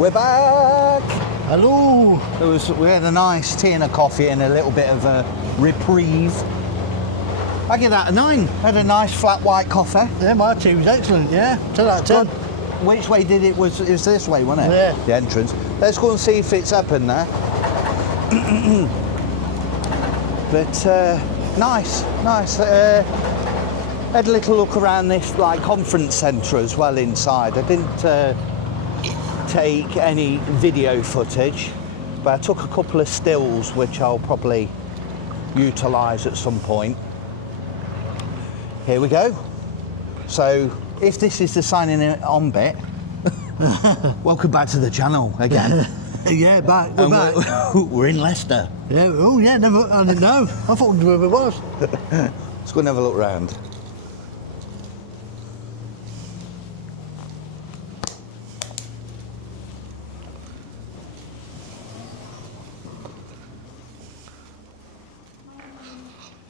We're back! Hello! We had a nice tea and a coffee and a little bit of a reprieve. I give that a 9. Had a nice flat white coffee. Yeah, my tea was excellent, yeah. 10 out of 10. Which way did it? Was this way, wasn't it? Yeah. The entrance. Let's go and see if it's open there. But nice. Had a little look around this like conference centre as well inside. I didn't take any video footage, but I took a couple of stills which I'll probably utilise at some point. Here we go. So if this is the signing on bit, welcome back to the channel again. Yeah, we're back. We're in Leicester. Yeah, oh yeah, I didn't know. I thought where it was. Let's go and have a look round.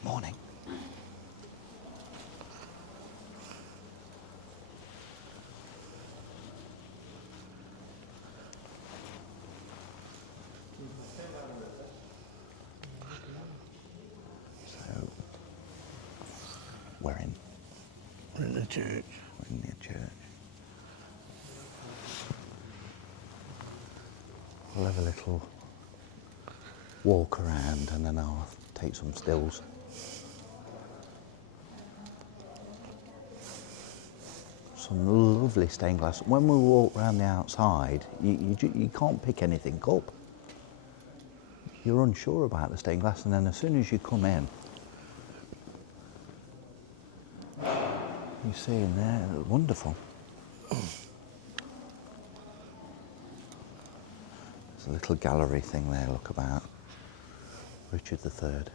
Morning. So, we're in In the church. We're in the church. We'll have a little walk around and then I'll take some stills. Some lovely stained glass. When we walk around the outside, you can't pick anything up. You're unsure about the stained glass, and then as soon as you come in, you see in there, wonderful. There's a little gallery thing there, look about. Richard III.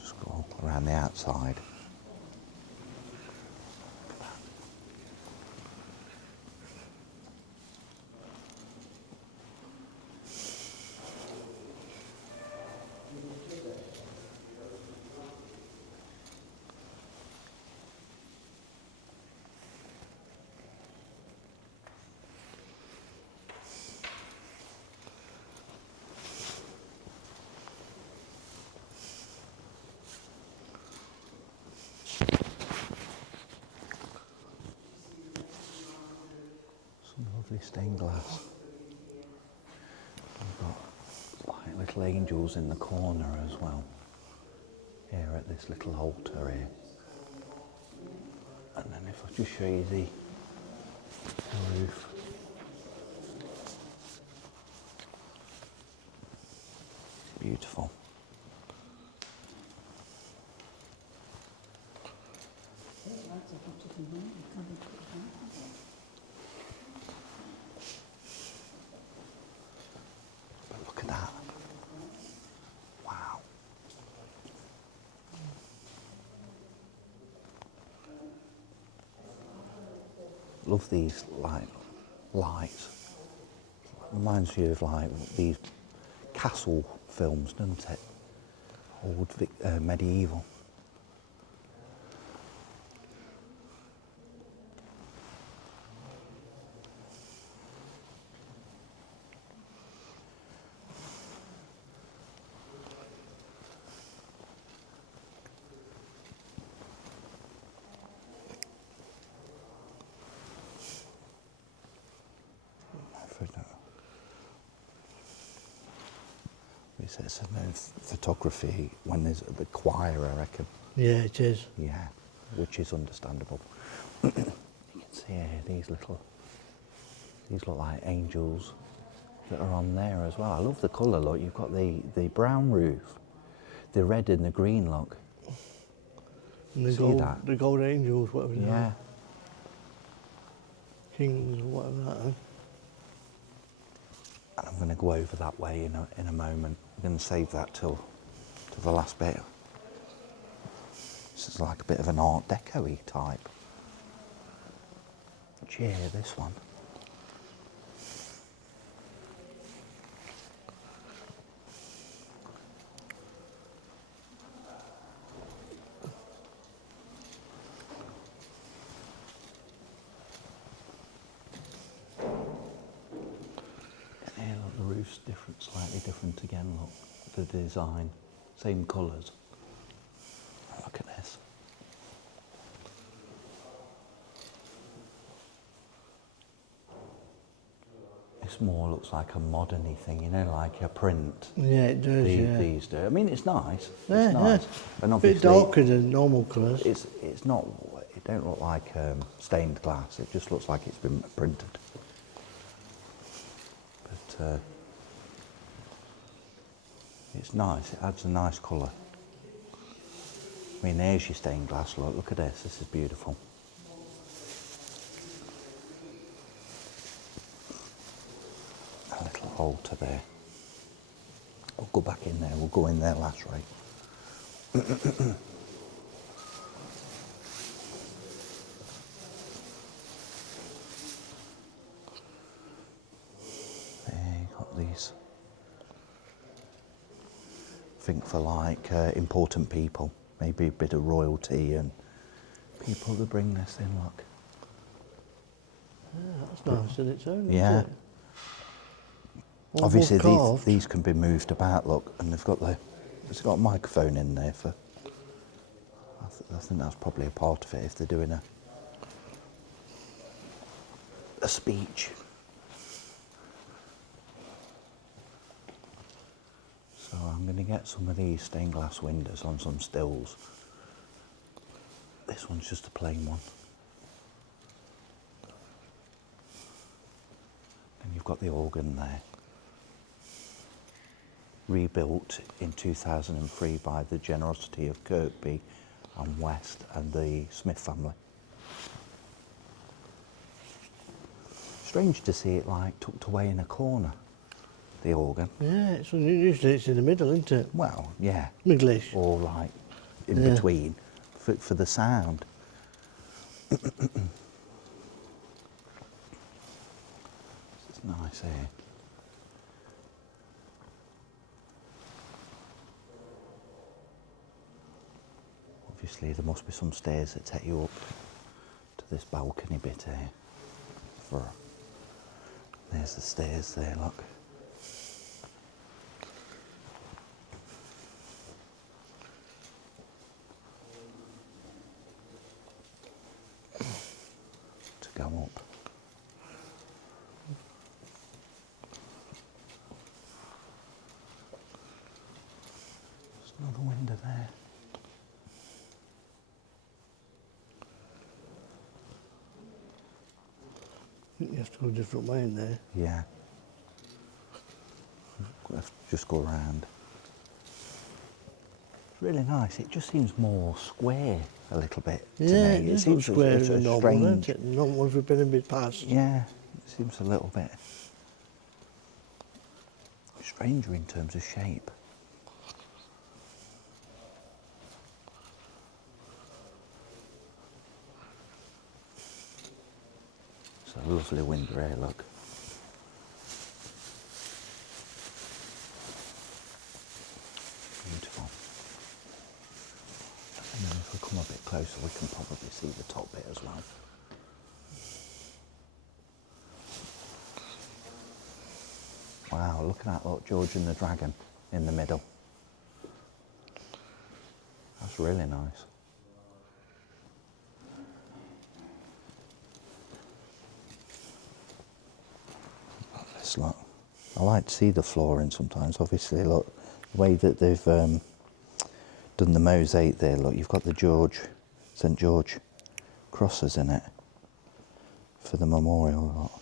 Just go around the outside. Lovely stained glass. We've got like little angels in the corner as well. Here at this little altar here. And then if I just show you the roof. Beautiful. But look at that. Wow. Love these like lights. Reminds you of like these castle films, doesn't it? Old medieval. It's photography when there's the choir, I reckon. Yeah, it is. Yeah, which is understandable. You can see here these look like angels that are on there as well. I love the colour, look. You've got the brown roof, the red and the green, look. And the see gold, that? the gold angels, whatever they Yeah. are. Kings or whatever that is. And I'm going to go over that way in a moment. I'm going to save that till the last bit. This is like a bit of an Art Deco-y type. Yeah, this one. slightly different again, look, the design, same colours. Look at this. This more looks like a modern-y thing, you know, like a print. Yeah, it does, yeah. These do. I mean, it's nice. Yeah, It's nice. yeah. And A bit obviously, darker than normal colours. it's not. It don't look like stained glass. It just looks like it's been printed. But it's nice. It adds a nice colour. I mean, there's your stained glass. Look at this. This is beautiful. A little altar there. We'll go back in there. We'll go in there last, right? There, got these. I think for like important people, maybe a bit of royalty and people that bring this in, look. Yeah, that's nice in its own, Yeah. isn't it? All Obviously, carved. these can be moved about, look, and they've got it's got a microphone in there for. I think that's probably a part of it if they're doing a speech. So I'm going to get some of these stained glass windows on some stills. This one's just a plain one. And you've got the organ there. Rebuilt in 2003 by the generosity of Kirkby and West and the Smith family. Strange to see it like tucked away in a corner, the organ. Yeah, usually it's in the middle, isn't it? Well, yeah. Middle-ish. Or like in Yeah. between for the sound. It's nice here. Obviously there must be some stairs that take you up to this balcony bit here. There's the stairs there, look. To go up. There's another window there. You have to go a different way in there. Yeah. Let's just go around. It's really nice. It just seems more square a little bit to Yeah, me. it is more square it's than normal, strange. isn't it? Normal ones we've been a bit past. Yeah, it seems a little bit stranger in terms of shape. It's a lovely window here, look. Beautiful. And then if we come a bit closer, we can probably see the top bit as well. Wow, look at that, look, George and the Dragon in the middle. That's really nice. This look. I like to see the flooring sometimes, obviously, look, the way that they've done the mosaic there, look, you've got the St George crosses in it for the memorial, look.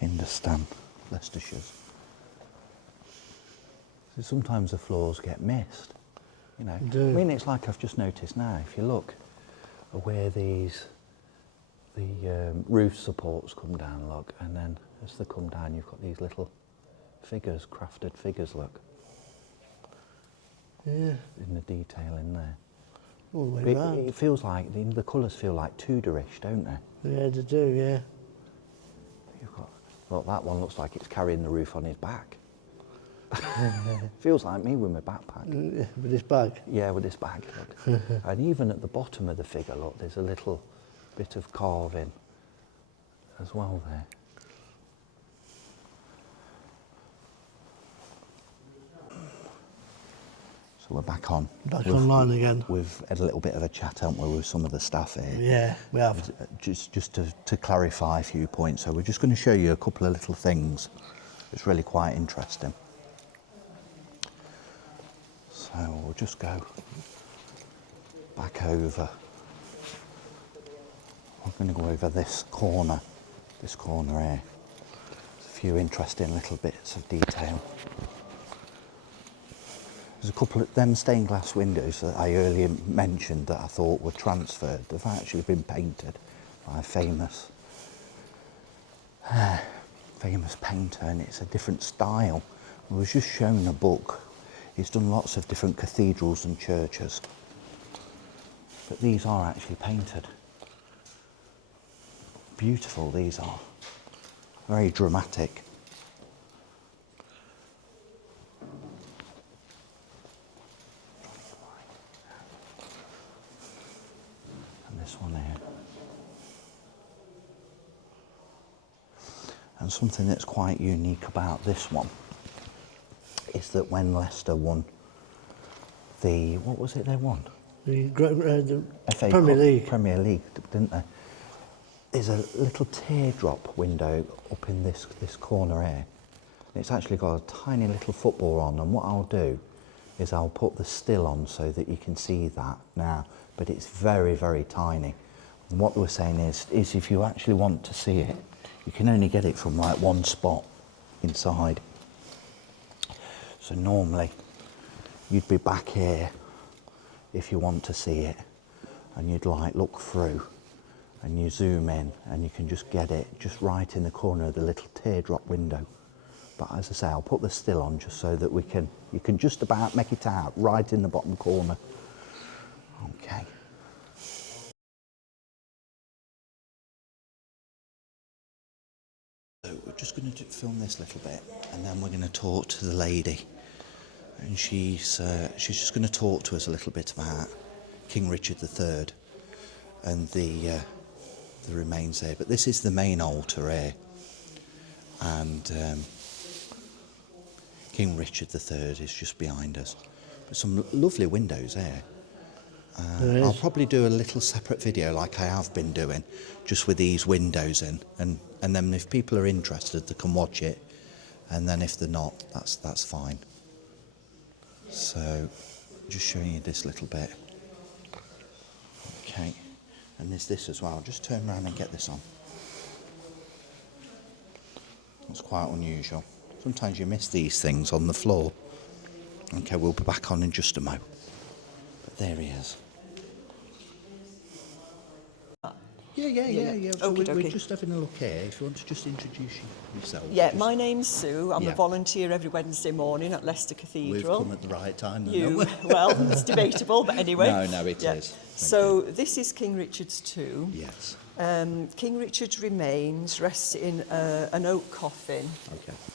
In the stand, Leicestershire's. So sometimes the floors get missed, you know. They do. I mean, it's like I've just noticed now, if you look at where the roof supports come down, look, and then as they come down, you've got these little figures, crafted figures, look. Yeah, In the detail in there. all the way But round. it feels like, the colours feel like Tudorish, don't they? Yeah, they do, yeah. You've got, look, that one looks like it's carrying the roof on his back. Feels like me with my backpack. Yeah, with this bag. Yeah, with this bag, look. And even at the bottom of the figure, look, there's a little bit of carving as well there. So we're back on. Back online again. We've had a little bit of a chat, haven't we, with some of the staff here. Yeah, we have. Just to clarify a few points. So we're just going to show you a couple of little things. It's really quite interesting. So we'll just go back over. I'm going to go over this corner here. There's a few interesting little bits of detail. There's a couple of them stained glass windows that I earlier mentioned that I thought were transferred. They've actually been painted by a famous painter, and it's a different style. I was just shown a book. He's done lots of different cathedrals and churches, but these are actually painted. Beautiful these are. Very dramatic. This one here. And something that's quite unique about this one is that when Leicester won what was it they won? The FA Premier Cup, League. Premier League, didn't they? There's a little teardrop window up in this corner here. It's actually got a tiny little football on, and what I'll do is I'll put the still on so that you can see that now, but it's very, very tiny. And what they were saying is if you actually want to see it, you can only get it from like one spot inside. So normally you'd be back here if you want to see it, and you'd like look through and you zoom in and you can just get it just right in the corner of the little teardrop window. But as I say, I'll put the still on just so that you can just about make it out right in the bottom corner. Okay. So we're just going to film this little bit, and then we're going to talk to the lady, and she's just going to talk to us a little bit about King Richard III and the remains there. But this is the main altar here, and King Richard III is just behind us. But some lovely windows there. I'll probably do a little separate video like I have been doing, just with these windows in, and then if people are interested they can watch it, and then if they're not, that's fine. So just showing you this little bit. Okay, and there's this as well. Just turn around and get this on. That's quite unusual. Sometimes you miss these things on the floor. Okay, we'll be back on in just a mo. But there he is. Yeah. So we're just having a look here. If you want to just introduce yourself. Yeah, my name's Sue. I'm Yeah. a volunteer every Wednesday morning at Leicester Cathedral. We've come at the right time, then, haven't we? Well, it's debatable, but anyway. No, it is. Thank So this is King Richard's tomb. Yes. King Richard's remains rest in an oak coffin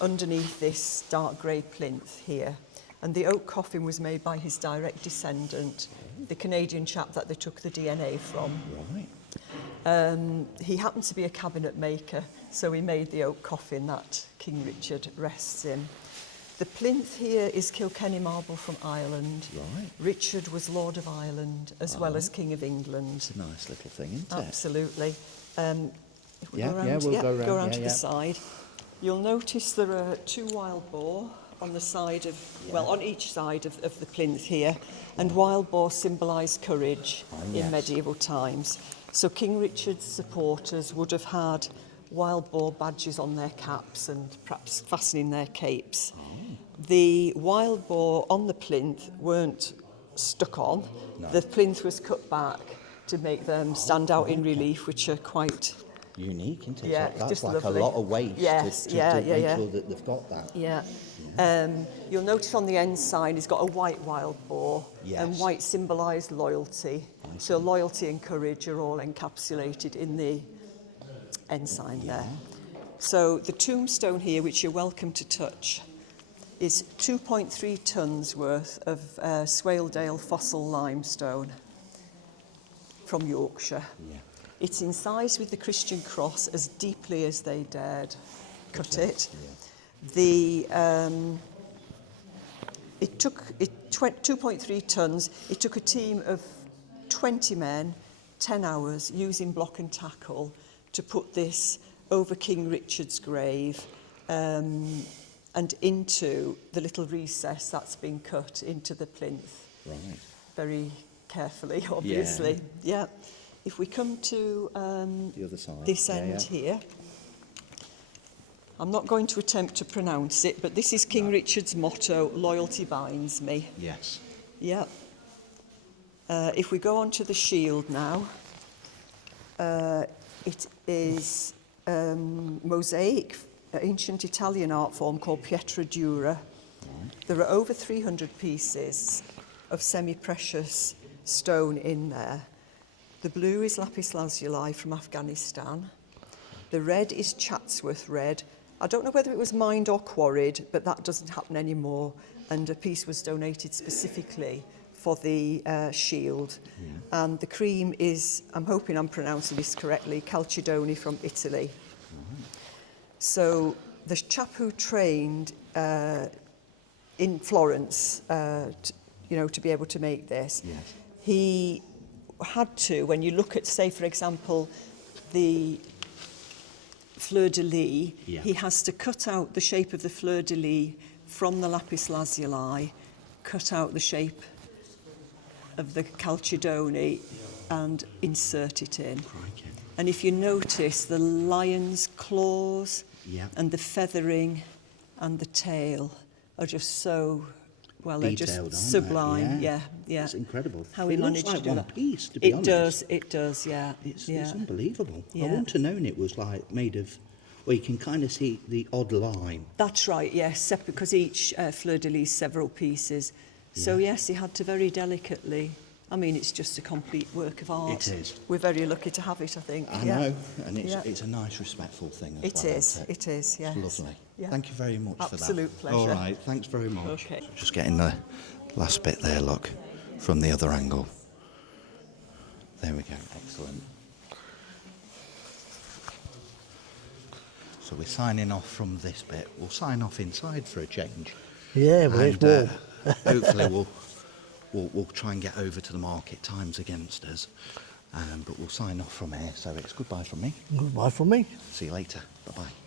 underneath this dark grey plinth here. And the oak coffin was made by his direct descendant, the Canadian chap that they took the DNA from. Right. He happened to be a cabinet maker, so he made the oak coffin that King Richard rests in. The plinth here is Kilkenny marble from Ireland. Right. Richard was Lord of Ireland as well as King of England. It's a nice little thing, isn't it? Absolutely. If we Yeah, go around, yeah, we'll go go round, around to yeah. the side. You'll notice there are two wild boar on the side of, well, on each side of the plinth here, and wild boar symbolise courage yes. in medieval times. So King Richard's supporters would have had wild boar badges on their caps and perhaps fastening their capes. The wild boar on the plinth weren't stuck on. No. The plinth was cut back to make them stand out in relief, which are quite Unique, isn't it? Yeah, That's just like lovely. a lot of waste Yes, to yeah, make yeah. sure that they've got that. Yeah. You'll notice on the end sign he's got a white wild boar, Yes. and white symbolised loyalty. So loyalty and courage are all encapsulated in the ensign there. So the tombstone here, which you're welcome to touch, is 2.3 tonnes worth of Swaledale fossil limestone from Yorkshire. Yeah. It's incised with the Christian cross as deeply as they dared cut it. Yeah. The It took 2.3 tonnes. It took a team of 20 men, 10 hours, using block and tackle to put this over King Richard's grave and into the little recess that's been cut into the plinth. Right. Very carefully, obviously. Yeah. If we come to The other side. this end here, I'm not going to attempt to pronounce it, but this is King Richard's motto, "Loyalty binds me." Yes. Yeah. If we go on to the shield now, it is mosaic, ancient Italian art form called pietra dura. There are over 300 pieces of semi-precious stone in there. The blue is lapis lazuli from Afghanistan. The red is Chatsworth red. I don't know whether it was mined or quarried, but that doesn't happen anymore. And a piece was donated specifically for the shield. And the cream is, I'm hoping I'm pronouncing this correctly, Calcidoni from Italy. So the chap who trained in Florence, to be able to make this, he had to, when you look at, say, for example, the fleur-de-lis, he has to cut out the shape of the fleur-de-lis from the lapis lazuli, cut out the shape of the Calcidoni and insert it in. Crikey. And if you notice, the lion's claws and the feathering and the tail are just so, well, they're Detailed, just aren't they? sublime. Yeah. It's incredible. How he It looks managed like to do one that. piece, to be honest. It does, yeah. It's unbelievable. Yeah. I wouldn't have known it was like made of, well, you can kind of see the odd line. That's right, yes, because each fleur-de-lis several pieces. So yes, he had to very delicately, I mean, it's just a complete work of art. It is. We're very lucky to have it, I think. I know, and it's a nice, respectful thing as well. It is, yes. It's lovely. Yeah. Thank you very much for that. Absolute pleasure. All right, thanks very much. Okay. Just getting the last bit there, look, from the other angle. There we go, excellent. So we're signing off from this bit. We'll sign off inside for a change. Yeah, but it's warm. Hopefully we'll try and get over to the market. Time's against us, but we'll sign off from here. So it's goodbye from me. Goodbye from me. See you later. Bye bye.